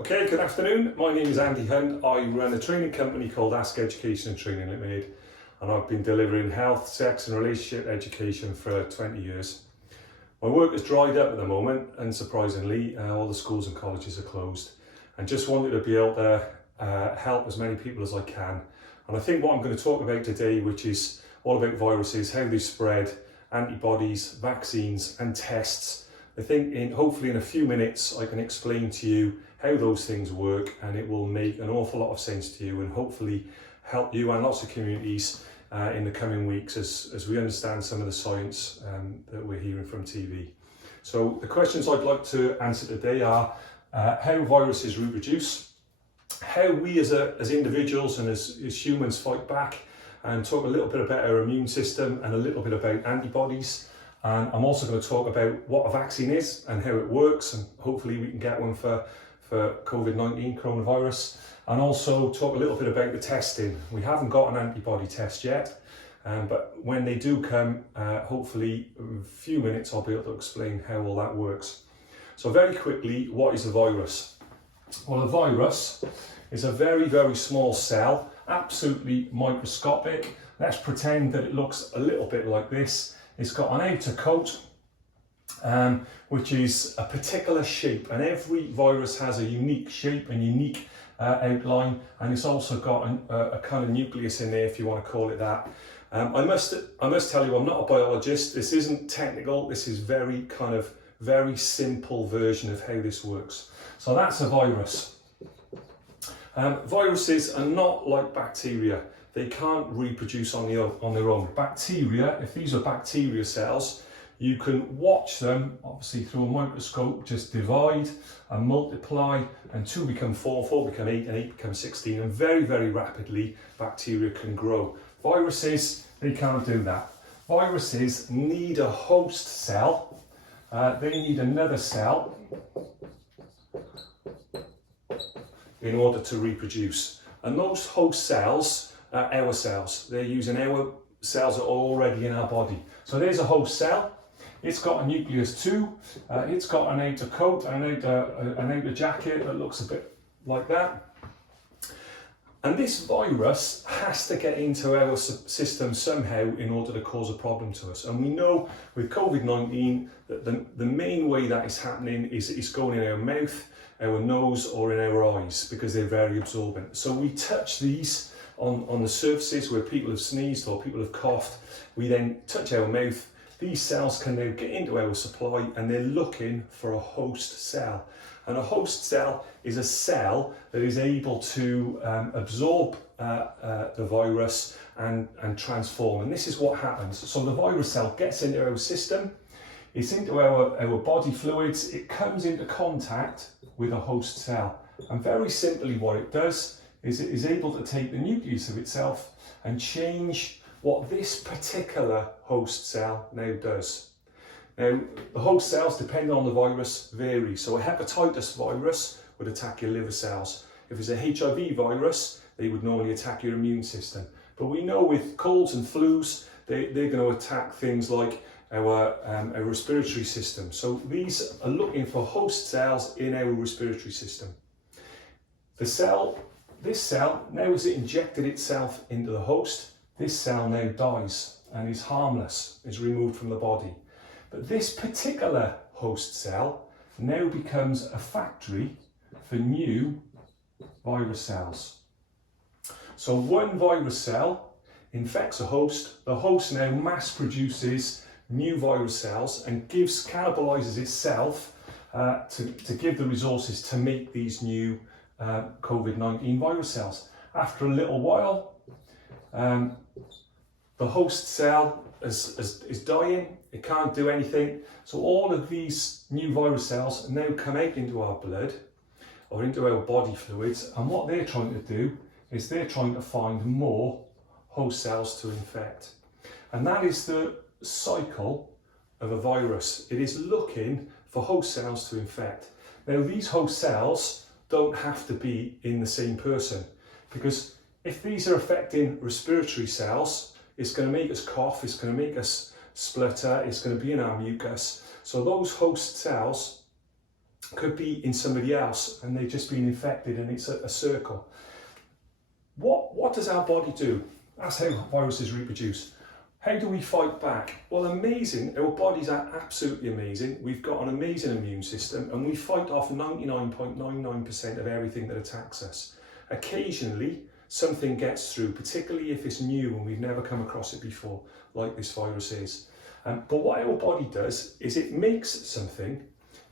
Okay, good afternoon. My name is Andy Hunt. I run a training company called Ask Education and Training Limited, and I've been delivering health, sex and relationship education for 20 years. My work has dried up at the moment, unsurprisingly. All the schools and colleges are closed, and just wanted to be able to help as many people as I can. And I think what I'm going to talk about today, which is all about viruses, how they spread, antibodies, vaccines and tests. I think hopefully in a few minutes I can explain to you how those things work, and it will make an awful lot of sense to you and hopefully help you and lots of communities in the coming weeks as we understand some of the science that we're hearing from TV. So the questions I'd like to answer today are how viruses reproduce, how we as individuals and as humans fight back, and talk a little bit about our immune system and a little bit about antibodies. And I'm also going to talk about what a vaccine is and how it works, and hopefully we can get one for COVID-19 coronavirus, and also talk a little bit about the testing. We haven't got an antibody test yet, but when they do come, hopefully in a few minutes I'll be able to explain how all that works. So very quickly, what is a virus? Well, a virus is a very, very small cell, absolutely microscopic. Let's pretend that it looks a little bit like this. It's got an outer coat, which is a particular shape, and every virus has a unique shape and unique outline, and it's also got a kind of nucleus in there, if you want to call it that. I must tell you, I'm not a biologist. This isn't technical. This is very simple version of how this works. So that's a virus. Viruses are not like bacteria. They can't reproduce on their own. Bacteria, if these are bacteria cells, you can watch them, obviously through a microscope, just divide and multiply, and 2 become 4, 4 become 8, and 8 become 16, and very, very rapidly bacteria can grow. Viruses, they can't do that. Viruses need a host cell. They need another cell in order to reproduce. And those host cells are our cells. They're using our cells that are already in our body. So there's a host cell. It's got a nucleus too. It's got an outer coat, an outer jacket that looks a bit like that. And this virus has to get into our system somehow in order to cause a problem to us. And we know with COVID-19 that the main way that is happening is it's going in our mouth, our nose, or in our eyes, because they're very absorbent. So we touch these on the surfaces where people have sneezed or people have coughed. We then touch our mouth. These cells can now get into our supply, and they're looking for a host cell. And a host cell is a cell that is able to absorb the virus and transform. And this is what happens. So the virus cell gets into our system, it's into our body fluids, it comes into contact with a host cell. And very simply what it does is it is able to take the nucleus of itself and change what this particular host cell now does. Now, the host cells, depending on the virus, vary. So a hepatitis virus would attack your liver cells. If it's a HIV virus, they would normally attack your immune system. But we know with colds and flus, they're going to attack things like our respiratory system. So these are looking for host cells in our respiratory system. This cell, now as it injected itself into the host, this cell now dies and is harmless, is removed from the body. But this particular host cell now becomes a factory for new virus cells. So one virus cell infects a host, the host now mass produces new virus cells and cannibalizes itself to give the resources to make these new COVID-19 virus cells. After a little while, the host cell is dying, it can't do anything. So all of these new virus cells now come out into our blood or into our body fluids, and what they're trying to do is they're trying to find more host cells to infect. And that is the cycle of a virus. It is looking for host cells to infect. Now these host cells don't have to be in the same person, because if these are affecting respiratory cells, it's going to make us cough, it's going to make us splutter, it's going to be in our mucus. So those host cells could be in somebody else and they've just been infected and it's a circle. What does our body do? That's how viruses reproduce. How do we fight back? Well, amazing. Our bodies are absolutely amazing. We've got an amazing immune system and we fight off 99.99% of everything that attacks us. Occasionally, something gets through, particularly if it's new and we've never come across it before, like this virus is. But what our body does is it makes something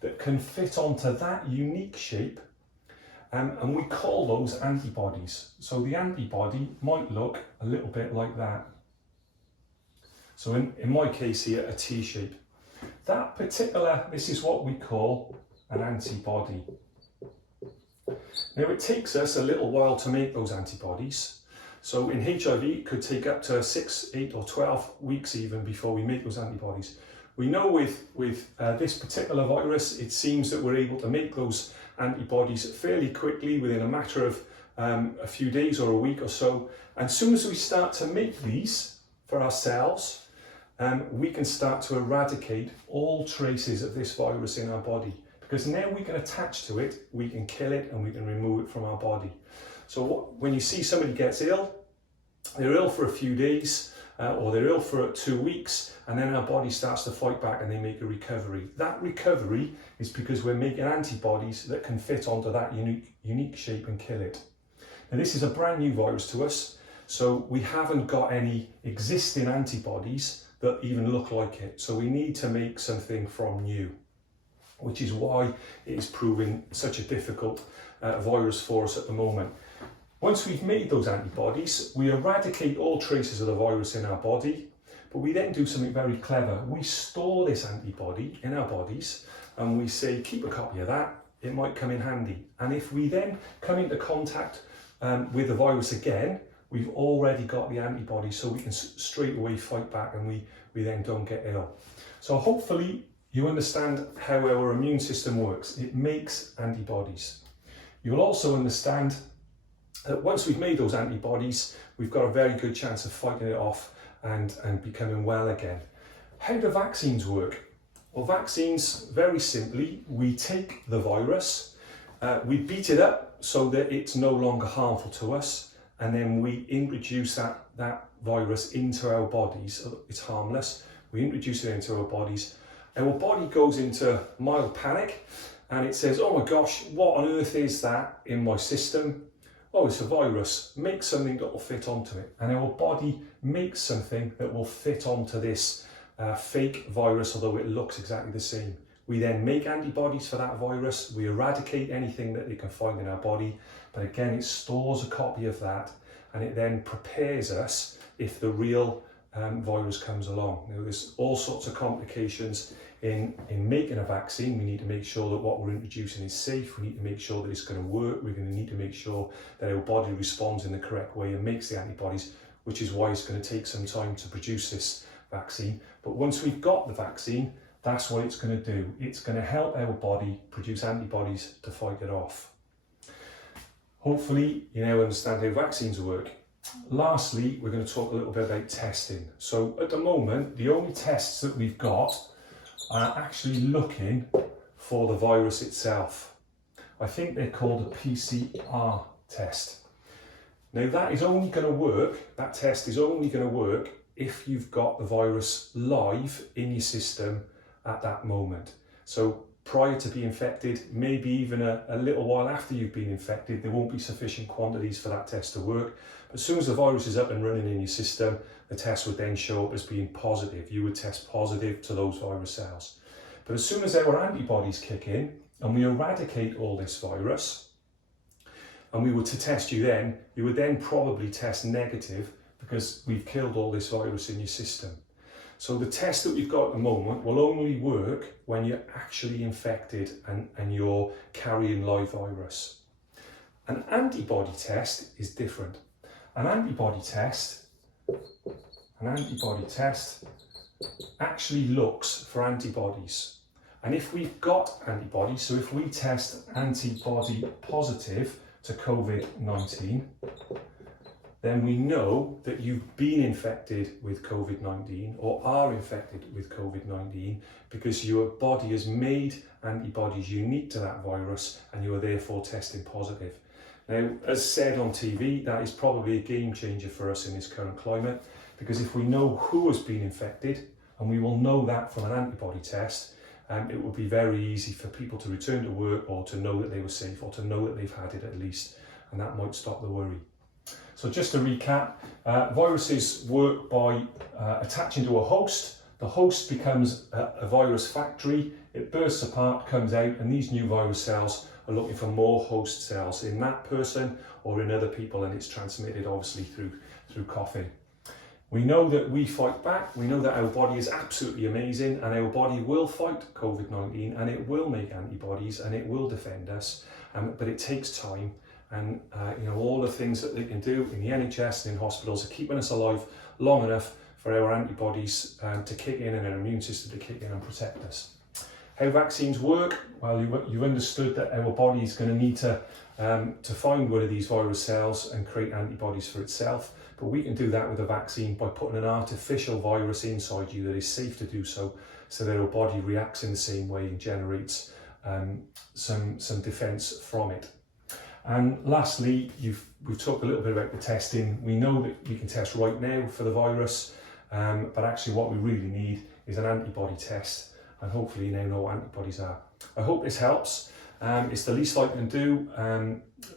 that can fit onto that unique shape, and we call those antibodies. So the antibody might look a little bit like that. So in my case here, a T shape. This is what we call an antibody. Now it takes us a little while to make those antibodies. So in HIV, it could take up to 6, 8 or 12 weeks even before we make those antibodies. We know with this particular virus, it seems that we're able to make those antibodies fairly quickly within a matter of a few days or a week or so. And as soon as we start to make these for ourselves, we can start to eradicate all traces of this virus in our body. Because now we can attach to it, we can kill it and we can remove it from our body. So when you see somebody gets ill, they're ill for a few days or they're ill for 2 weeks, and then our body starts to fight back and they make a recovery. That recovery is because we're making antibodies that can fit onto that unique shape and kill it. Now this is a brand new virus to us, so we haven't got any existing antibodies that even look like it. So we need to make something from new, which is why it is proving such a difficult virus for us at the moment. Once we've made those antibodies, we eradicate all traces of the virus in our body, but we then do something very clever. We store this antibody in our bodies and we say, keep a copy of that, it might come in handy. And if we then come into contact with the virus again, we've already got the antibody, so we can straight away fight back and we then don't get ill. So hopefully you understand how our immune system works. It makes antibodies. You'll also understand that once we've made those antibodies, we've got a very good chance of fighting it off and becoming well again. How do vaccines work? Well, vaccines, very simply, we take the virus, we beat it up so that it's no longer harmful to us, and then we introduce that virus into our bodies. It's harmless. We introduce it into our bodies. Our body goes into mild panic and it says, oh my gosh, what on earth is that in my system? Oh, it's a virus. Make something that will fit onto it. And our body makes something that will fit onto this fake virus, although it looks exactly the same. We then make antibodies for that virus. We eradicate anything that it can find in our body. But again, it stores a copy of that and it then prepares us if the real virus comes along. Now, there's all sorts of complications in making a vaccine. We need to make sure that what we're introducing is safe. We need to make sure that it's going to work. We're going to need to make sure that our body responds in the correct way and makes the antibodies, which is why it's going to take some time to produce this vaccine. But once we've got the vaccine, that's what it's going to do. It's going to help our body produce antibodies to fight it off. Hopefully, you now understand how vaccines work. Lastly, we're going to talk a little bit about testing. So at the moment, the only tests that we've got are actually looking for the virus itself. I think they're called a PCR test. Now that is only going to work, that test is only going to work if you've got the virus live in your system at that moment. So prior to being infected, maybe even a little while after you've been infected, there won't be sufficient quantities for that test to work. But as soon as the virus is up and running in your system, the test would then show up as being positive. You would test positive to those virus cells. But as soon as our antibodies kick in and we eradicate all this virus, and we were to test you then, you would then probably test negative because we've killed all this virus in your system. So the test that we've got at the moment will only work when you're actually infected and you're carrying live virus. An antibody test is different. An antibody test actually looks for antibodies. And if we've got antibodies, so if we test antibody positive to COVID-19, then we know that you've been infected with COVID-19 or are infected with COVID-19 because your body has made antibodies unique to that virus and you are therefore testing positive. Now, as said on TV, that is probably a game changer for us in this current climate, because if we know who has been infected, and we will know that from an antibody test, it will be very easy for people to return to work or to know that they were safe or to know that they've had it at least, and that might stop the worry. So just to recap, viruses work by attaching to a host. The host becomes a virus factory, it bursts apart, comes out, and these new virus cells are looking for more host cells in that person or in other people, and it's transmitted obviously through coughing. We know that we fight back, we know that our body is absolutely amazing and our body will fight COVID-19 and it will make antibodies and it will defend us, but it takes time. And all the things that they can do in the NHS and in hospitals are keeping us alive long enough for our antibodies to kick in and our immune system to kick in and protect us. How vaccines work? Well, you've understood that our body is going to need to find one of these virus cells and create antibodies for itself. But we can do that with a vaccine by putting an artificial virus inside you that is safe to do so that our body reacts in the same way and generates some defence from it. And lastly, we've talked a little bit about the testing. We know that we can test right now for the virus, but actually what we really need is an antibody test. And hopefully you now know what antibodies are. I hope this helps. It's the least I can do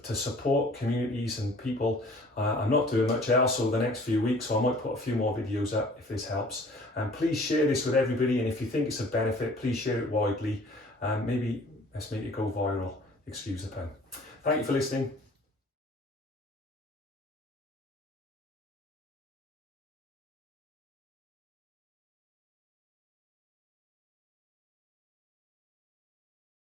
to support communities and people. I'm not doing much else over the next few weeks, so I might put a few more videos up if this helps. And please share this with everybody, and if you think it's of benefit, please share it widely. Maybe let's make it go viral. Excuse the pun. Thank you for listening.